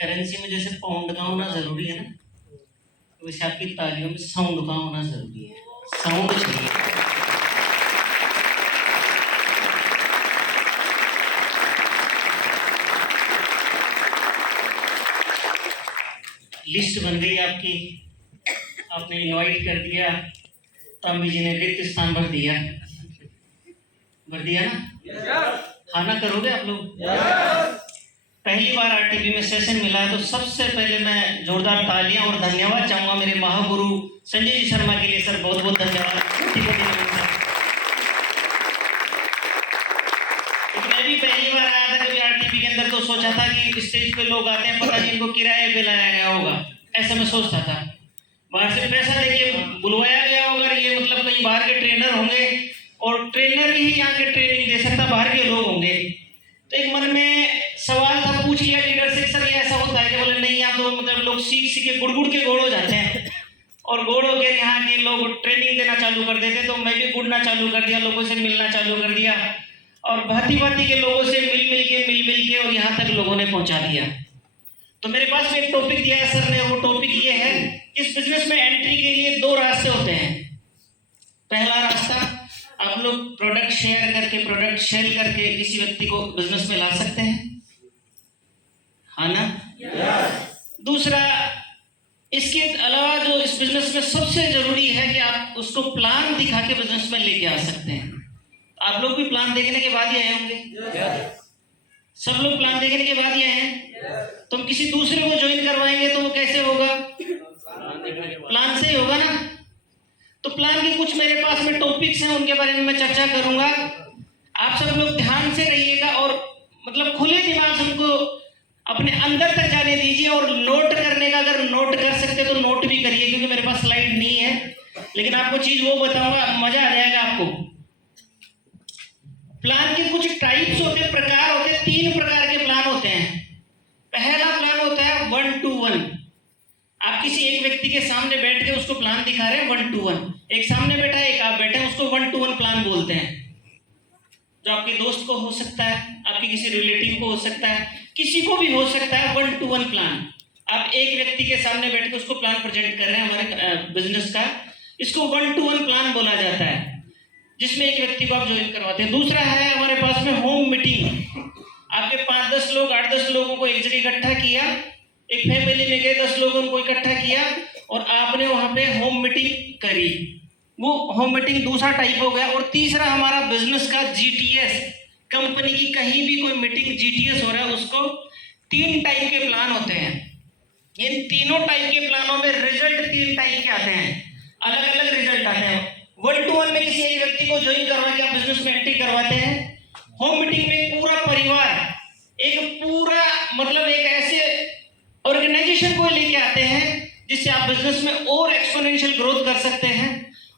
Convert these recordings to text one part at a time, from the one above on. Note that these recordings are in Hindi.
करेंसी में जैसे पाउंड का होना जरूरी है ना, वैसे आपकी तालियों में साउंड का होना जरूरी है। साउंड चाहिए। लिस्ट बन गई आपकी, आपने इनवाइट कर दिया, तंबी जी ने रिक्त स्थान भर दिया ना? हाँ ना करोगे आप लोग? पहली बार आरटीपी में सेशन मिला है तो सबसे पहले मैं जोरदार तालियां और धन्यवाद चाहूंगा मेरे महागुरु संजय जी शर्मा के लिए। सर बहुत बहुत धन्यवाद। मैं भी पहली बार आया था कभी आरटीपी के अंदर तो सोचा था कि स्टेज पे लोग आते हैं, पता नहीं इनको किराए पे लाया गया होगा, ऐसा मैं सोचता था। बाहर से पैसा देके बुलवाया गया होगा, ये मतलब कहीं बाहर के ट्रेनर होंगे और ट्रेनर ही यहाँ के ट्रेनिंग दे सकता, बाहर के लोग होंगे। तो एक मन में सवाल था, पूछ लिया लीडर से, सर ये ऐसा होता है कि? बोले नहीं, यहाँ तो मतलब लोग सीख के गुड़ के गोड़ हो जाते हैं और गोड़ हो के यहाँ के लोग ट्रेनिंग देना चालू कर देते। तो मैं भी गुड़ना चालू कर दिया, लोगों से मिलना चालू कर दिया और भांति के लोगों से मिल के और यहाँ तक लोगों ने पहुंचा दिया। तो मेरे पास में एक टॉपिक दिया है सर ने, वो टॉपिक ये है, इस बिजनेस में एंट्री के लिए दो रास्ते होते हैं। पहला रास्ता, आप लोग प्रोडक्ट शेयर करके, प्रोडक्ट सेल करके किसी व्यक्ति को बिजनेस में ला सकते हैं, हाँ ना? दूसरा, इसके अलावा जो इस बिजनेस में सबसे जरूरी है कि आप उसको प्लान दिखा के बिजनेस में लेके आ सकते हैं। आप लोग भी प्लान देखने के बाद ही आए होंगे, सब लोग प्लान देखने के बाद ही आए हैं। तो हम किसी दूसरे को ज्वाइन करवाएंगे तो वो कैसे होगा? प्लान से ही होगा ना। तो प्लान के कुछ मेरे पास में टॉपिक्स हैं, उनके बारे में मैं चर्चा करूंगा। आप सब लोग ध्यान से रहिएगा और मतलब खुले दिमाग से उनको अपने अंदर तक जाने दीजिए। और नोट करने का, अगर नोट कर सकते तो नोट भी करिए, क्योंकि मेरे पास स्लाइड नहीं है, लेकिन आपको चीज वो बताऊंगा, मजा आ जाएगा आपको। प्लान के कुछ टाइप्स होते हैं, प्रकार होते हैं, 3 प्रकार के प्लान होते हैं। पहला प्लान होता है 1 to 1। आप किसी एक व्यक्ति के सामने बैठ के उसको प्लान दिखा रहे हैं 1 to 1। एक सामने बैठा है, एक आप बैठे हैं, उसको 1 to 1 प्लान बोलते हैं। जो आपके दोस्त को हो सकता है, आपके किसी रिलेटिव को हो सकता है, किसी को भी हो सकता है। 1 to 1 प्लान, आप एक व्यक्ति के सामने बैठ के उसको प्लान प्रेजेंट कर रहे हैं हमारे बिजनेस का, इसको 1 to 1 प्लान बोला जाता है, जिसमें एक व्यक्ति को आप ज्वाइन करवाते हैं। दूसरा है हमारे पास में होम मीटिंग। आपके 5-10 लोग, 8-10 लोगों को एक जगह इकट्ठा किया, एक फैमिली में गए, 10 लोगों को इकट्ठा किया और आपने वहां पे होम मीटिंग करी। वो होम मीटिंग दूसरा टाइप हो गया। और तीसरा हमारा बिजनेस का जीटीएस, कंपनी की कहीं भी कोई मीटिंग जीटीएस हो रहा है, उसको 3 टाइप के प्लान होते हैं। इन तीनों टाइप के प्लानों में रिजल्ट 3 टाइप के आते हैं, अलग अलग रिजल्ट आते हैं। 1 to 1 में किसी एक व्यक्ति को ज्वाइन करवा के आप बिजनेस में एंट्री करवाते हैं। होम मीटिंग में पूरा परिवार, एक पूरा मतलब एक ऐसे ऑर्गेनाइजेशन को लेके आते हैं जिससे आप बिजनेस में और एक्सपोनेंशियल ग्रोथ कर सकते हैं।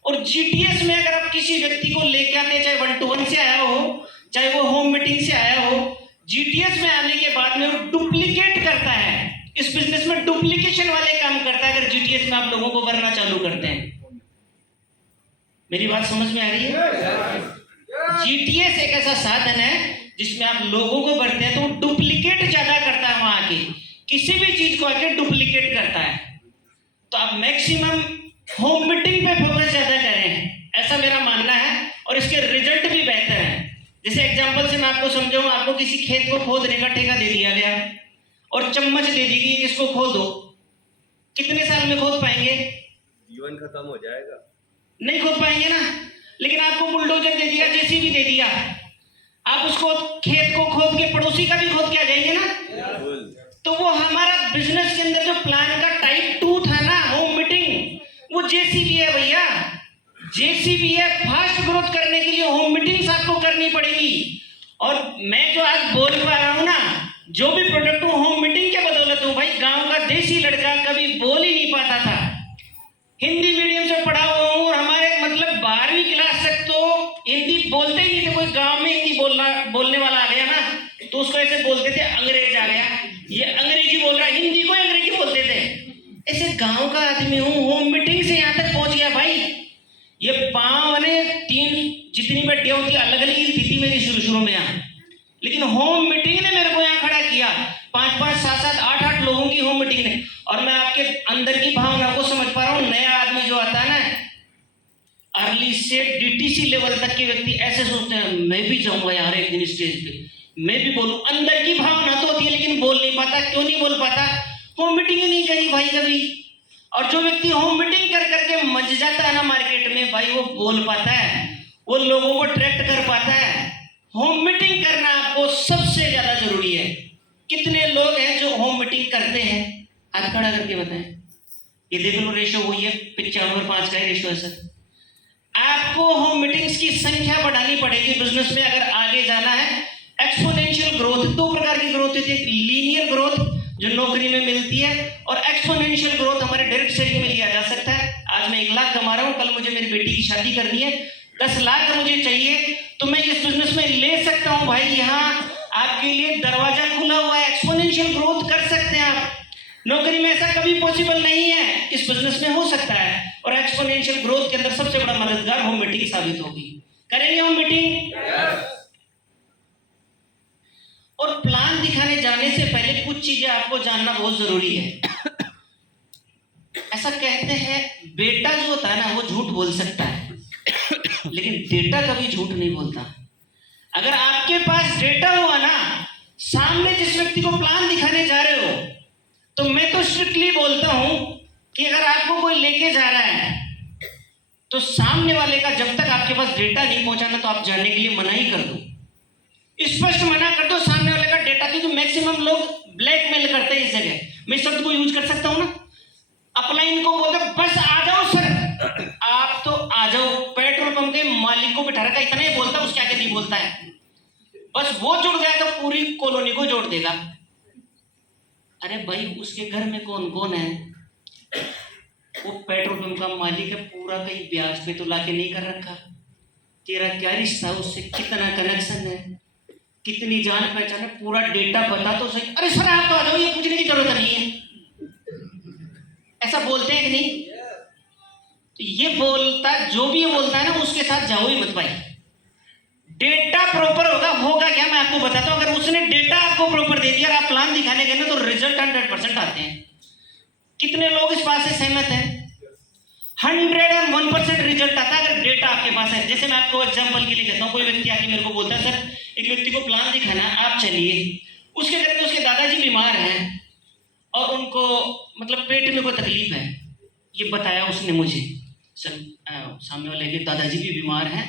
और जीटीएस में अगर आप किसी व्यक्ति को लेके आते हैं, चाहे 1 to 1 से आया हो, चाहे वो होम मीटिंग से आया हो, जीटीएस में आने के बाद में वो डुप्लीकेट करता है। इस बिजनेस में डुप्लीकेशन वाले काम करता है अगर जीटीएस में आप लोगों को भरना चालू करते हैं। मेरी बात समझ में आ रही है? जीटीएस एक ऐसा साधन है जिसमें आप लोगों को भरते हैं तो डुप्लीकेट ज्यादा करता है, वहां आके किसी भी चीज को आके डुप्लीकेट करता है। तो आप मैक्सिमम होम मीटिंग पे फोकस ज्यादा करें, ऐसा मेरा मानना है, और इसके रिजल्ट भी बेहतर हैं। जैसे एग्जांपल से मैं आपको समझाऊं, आपको किसी खेत को खोदने का ठेका दे दिया गया और चम्मच दे दी गई, इसको खोदो, कितने साल में खोद पाएंगे? जीवन खत्म हो जाएगा, नहीं खोद पाएंगे ना। लेकिन आपको बुलडोजर दे दिया, जेसीबी दे दिया, आप उसको खेत को खोद के पड़ोसी का भी खोद के आ जाएंगे ना। तो वो हमारा बिजनेस के अंदर जो प्लान का टाइप 2 था ना, होम मीटिंग, वो जेसीबी है भैया, जेसीबी है। फास्ट ग्रोथ करने के लिए होम मीटिंग्स आपको करनी पड़ेगी। और मैं जो आज बोल पा रहा हूं ना, जो भी प्रोडक्ट होम मीटिंग के बदौलत हूं। भाई गांव का देसी लड़का कभी बोल ही नहीं पाता था, हिंदी मीडियम से पढ़ा हुआ हूँ और हमारे मतलब 12वीं क्लास तक तो हिंदी बोलते ही नहीं थे। कोई गांव में हिंदी बोलने वाला आ गया ना तो उसको ऐसे बोलते थे, अंग्रेज आ गया, ये अंग्रेजी बोल रहा है, हिंदी को अंग्रेजी बोलते थे। ऐसे गांव का आदमी हूँ, होम मीटिंग से यहाँ तक पहुंच गया भाई। ये पांव ने 3 जितनी हड्डियां होती अलग अलग ही थी मेरी शुरू में यहाँ, लेकिन होम मीटिंग ने मेरे को यहाँ खड़ा किया। 5-5, 7-7, 8-8 लोगों मैं भी बोलूं, अंदर की भावना तो होती है लेकिन बोल नहीं पाता। क्यों नहीं बोल पाता? होम मीटिंग ही नहीं करी भाई कभी। और जो व्यक्ति होम मीटिंग कर करके मंच जाता है ना मार्केट में भाई, वो बोल पाता है, वो लोगों को अट्रैक्ट कर पाता है। होम मीटिंग करना आपको सबसे ज्यादा जरूरी है। कितने लोग हैं जो होम मीटिंग करते हैं? हाथ खड़ा करके बताएं। ये देख लो रेशो वही है, 95:5 का रेशो है सर। आपको होम मीटिंग्स की संख्या बढ़ानी पड़ेगी बिजनेस में अगर आगे जाना है। एक्सपोनेंशियल ग्रोथ, दो प्रकार की ग्रोथ होती है, लीनियर ग्रोथ जो नौकरी में मिलती है, और एक्सपोनेंशियल ग्रोथ हमारे डायरेक्ट सेलिंग में लिया जा सकता है। आज मैं 1 लाख कमा रहा हूं, कल मुझे मेरी बेटी की शादी करनी है, 10 लाख मुझे चाहिए, तो मैं इस बिजनेस में ले सकता हूं भाई। यहाँ आपके लिए दरवाजा खुला हुआ है, एक्सपोनेंशियल ग्रोथ कर सकते हैं आप। नौकरी में ऐसा कभी पॉसिबल नहीं है, इस बिजनेस में हो सकता है। और एक्सपोनेंशियल ग्रोथ के अंदर सबसे बड़ा मददगार होम मीटिंग साबित होगी। करेंगे होम मीटिंग? और प्लान दिखाने जाने से पहले कुछ चीजें आपको जानना बहुत जरूरी है। ऐसा कहते हैं बेटा जो होता है ना वो झूठ बोल सकता है, लेकिन डेटा कभी झूठ नहीं बोलता। अगर आपके पास डेटा हुआ ना, सामने जिस व्यक्ति को प्लान दिखाने जा रहे हो, तो मैं तो स्ट्रिक्टली बोलता हूं कि अगर आपको कोई लेके जा रहा है तो सामने वाले का जब तक आपके पास डेटा नहीं पहुंचाना तो आप जाने के लिए मना ही कर दो, स्पष्ट मना कर दो सामने वाले का डेटा। क्योंकि मैक्सिमम लोग ब्लैकमेल करते हैं इस जगह, मैं इस शब्द को यूज कर सकता हूं ना, अपलाइन को बोलते बस आ जाओ सर, आप तो आ जाओ। पेट्रोल पंप के मालिक को बिठा रखा, इतना ही बोलता, उसके आगे नहीं बोलता है। बस वो जुड़ गया तो पूरी कॉलोनी को जोड़ देगा। अरे भाई उसके घर में कौन कौन है? वो पेट्रोल पंप का मालिक है, पूरा कहीं ब्याज पे तो लाके नहीं कर रखा। तेरा क्या रिश्ता, उससे कितना कनेक्शन है, कितनी जान पहचान है, पूरा डेटा बता तो सही। अरे सर आप तो आ जाओ, ये पूछने की जरूरत नहीं है। ऐसा बोलते हैं कि नहीं? तो ये बोलता, जो भी ये बोलता है ना, उसके साथ जाओ ही मत भाई। डेटा प्रॉपर होगा क्या मैं आपको बताता हूं। अगर उसने डेटा आपको प्रॉपर दे दिया और आप प्लान दिखाने गए ना, तो रिजल्ट 100% आते हैं। कितने लोग इस बात से सहमत हैं? 101% रिजल्ट आता है अगर डेटा आपके पास है। जैसे मैं आपको एग्जांपल के लिए कहता हूँ, कोई व्यक्ति आके मेरे को बोलता है सर एक व्यक्ति को प्लान दिखाना है, आप चलिए। उसके घर में उसके दादाजी बीमार हैं और उनको मतलब पेट में कोई तकलीफ है, ये बताया उसने मुझे। सर सामने वाले के दादाजी भी बीमार हैं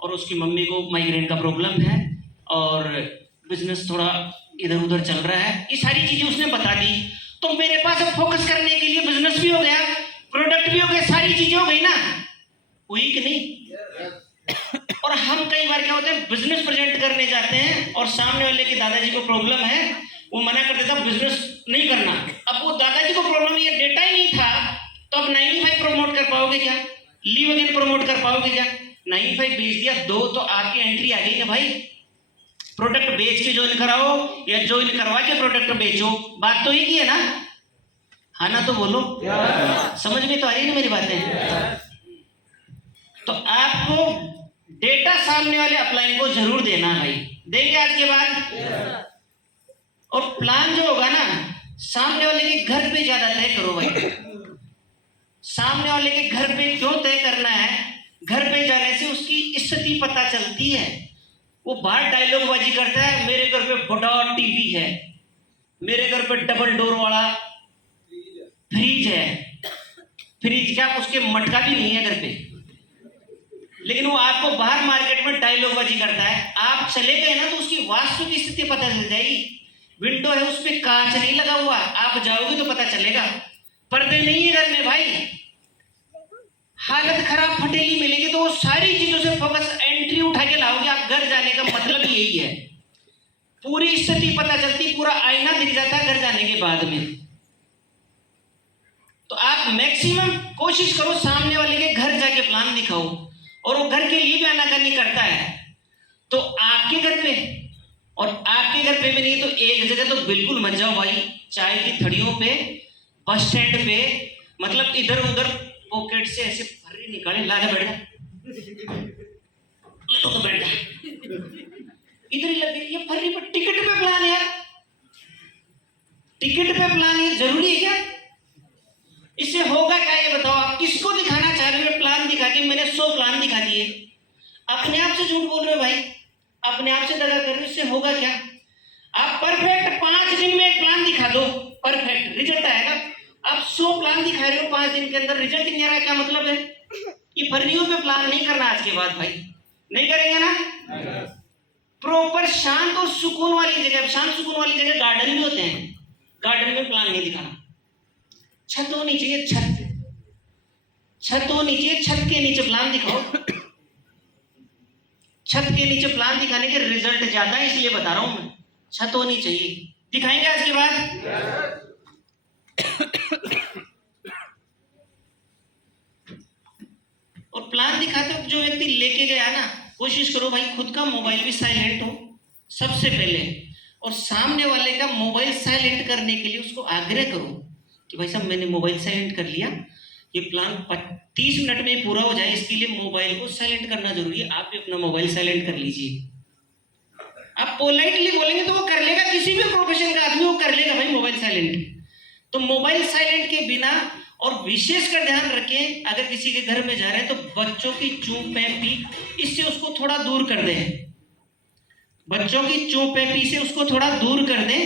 और उसकी मम्मी को माइग्रेन का प्रॉब्लम है और बिजनेस थोड़ा इधर उधर चल रहा है, ये सारी चीजें उसने बता दी। तो मेरे पास अब फोकस करने के लिए बिजनेस भी हो गया, प्रोडक्ट भी हो गया, सारी चीजें हो गई ना, हुई कि नहीं? और हम कई बार क्या होते हैं, बिजनेस प्रेजेंट करने जाते हैं और सामने वाले के दादाजी को प्रॉब्लम है, वो मना कर देता बिजनेस नहीं करना। अब वो दादाजी को प्रॉब्लम, ये डेटा ही नहीं था, तो अब 95 प्रमोट कर पाओगे क्या? लीव अगेन प्रमोट कर पाओगे क्या? 95 बेच दिया, 2 तो आपकी एंट्री आ गई ना भाई। प्रोडक्ट बेच के ज्वाइन कराओ या ज्वाइन करवा के प्रोडक्ट बेचो, बात तो एक ही है ना? हाँ ना तो बोलो, समझ में तो आ रही है ना मेरी बातें? तो आपको डेटा सामने वाले अपलाइन को जरूर देना भाई, देंगे आज के बाद। और प्लान जो होगा ना, सामने वाले के घर पे ज्यादा तय करो भाई। सामने वाले के घर पे क्यों तय करना है? घर पे जाने से उसकी स्थिति पता चलती है। वो बाहर डायलॉग बाजी करता है, मेरे घर पे बड़ा टीवी है, मेरे घर पे डबल डोर वाला फ्रिज है। फ्रिज क्या, उसके मटका भी नहीं है घर पे, लेकिन वो आपको बाहर मार्केट में डायलॉग बाजी करता है। आप चले गए ना तो उसकी वास्तु की स्थिति पता चल जाएगी। विंडो है, उस पर कांच नहीं लगा हुआ, आप जाओगे तो पता चलेगा। पर्दे नहीं है घर में भाई, हालत खराब फटेली मिलेगी, तो वो सारी चीजों से फोकस, एंट्री उठा के लाओगे आप। घर जाने का मतलब यही है, पूरी स्थिति पता चलती, पूरा आईना दिख जाता है घर जाने के बाद में। तो आप मैक्सिमम कोशिश करो सामने वाले के घर जाके प्लान दिखाओ, और वो घर के लिए भी आनाकानी करता है तो आपके घर पे, और आपके घर पे भी नहीं तो एक जगह तो बिल्कुल मत जाओ भाई। चाय की थड़ियों पे, बस स्टैंड पे, मतलब इधर उधर पॉकेट से ऐसे फर्री निकाले, लाके बैठ जा, तो बैठ जा, इधर ही लगे ये फर्री पर। टिकट पे प्लान है, टिकट पे प्लान है, जरूरी है क्या? इससे होगा क्या ये बताओ? आप किसको दिखाना चाह रहे हो? प्लान दिखा के मैंने 100 प्लान दिखा दिए, अपने आप से झूठ बोल रहे हो भाई, अपने आप से दगा कर रहे हो, इससे होगा क्या? आप परफेक्ट 5 दिन में एक प्लान दिखा दो, परफेक्ट रिजल्ट आएगा। आप 100 प्लान दिखा रहे हो 5 दिन के अंदर, रिजल्ट नहीं आ रहा है, क्या मतलब है? ये फर्रियों पे प्लान नहीं करना आज के बाद भाई, नहीं करेंगे ना। प्रॉपर शांत और सुकून वाली जगह, शांत सुकून वाली जगह गार्डन भी होते हैं, गार्डन में प्लान नहीं दिखाना। छत होनी चाहिए, छत होनी चाहिए, छत के नीचे प्लान दिखाओ। छत के नीचे प्लान दिखाने के रिजल्ट ज्यादा है, इसलिए बता रहा हूं मैं। छत होनी चाहिए, दिखाएंगे आज के बाद। और प्लान दिखाते वक्त जो व्यक्ति लेके गया ना, कोशिश करो भाई खुद का मोबाइल भी साइलेंट हो सबसे पहले, और सामने वाले का मोबाइल साइलेंट करने के लिए उसको आग्रह करो कि भाई साहब मैंने मोबाइल साइलेंट कर लिया, ये प्लान 30 मिनट में पूरा हो जाए, इसके लिए मोबाइल को साइलेंट करना जरूरी है, आप भी अपना मोबाइल साइलेंट कर लीजिए। आप पोलाइटली बोलेंगे तो वो कर लेगा, किसी भी प्रोफेशन का आदमी वो कर लेगा भाई मोबाइल साइलेंट। तो मोबाइल साइलेंट के बिना, और विशेष कर ध्यान रखें अगर किसी के घर में जा रहे हैं तो बच्चों की चूं पैपी, इससे उसको थोड़ा दूर कर दें। बच्चों की चूं पैपी से उसको थोड़ा दूर कर दें,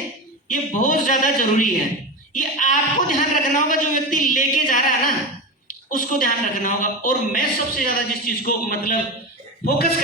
ये बहुत ज्यादा जरूरी है। ये आपको ध्यान रखना होगा, जो व्यक्ति लेके जा रहा है ना उसको ध्यान रखना होगा। और मैं सबसे ज्यादा जिस चीज को मतलब फोकस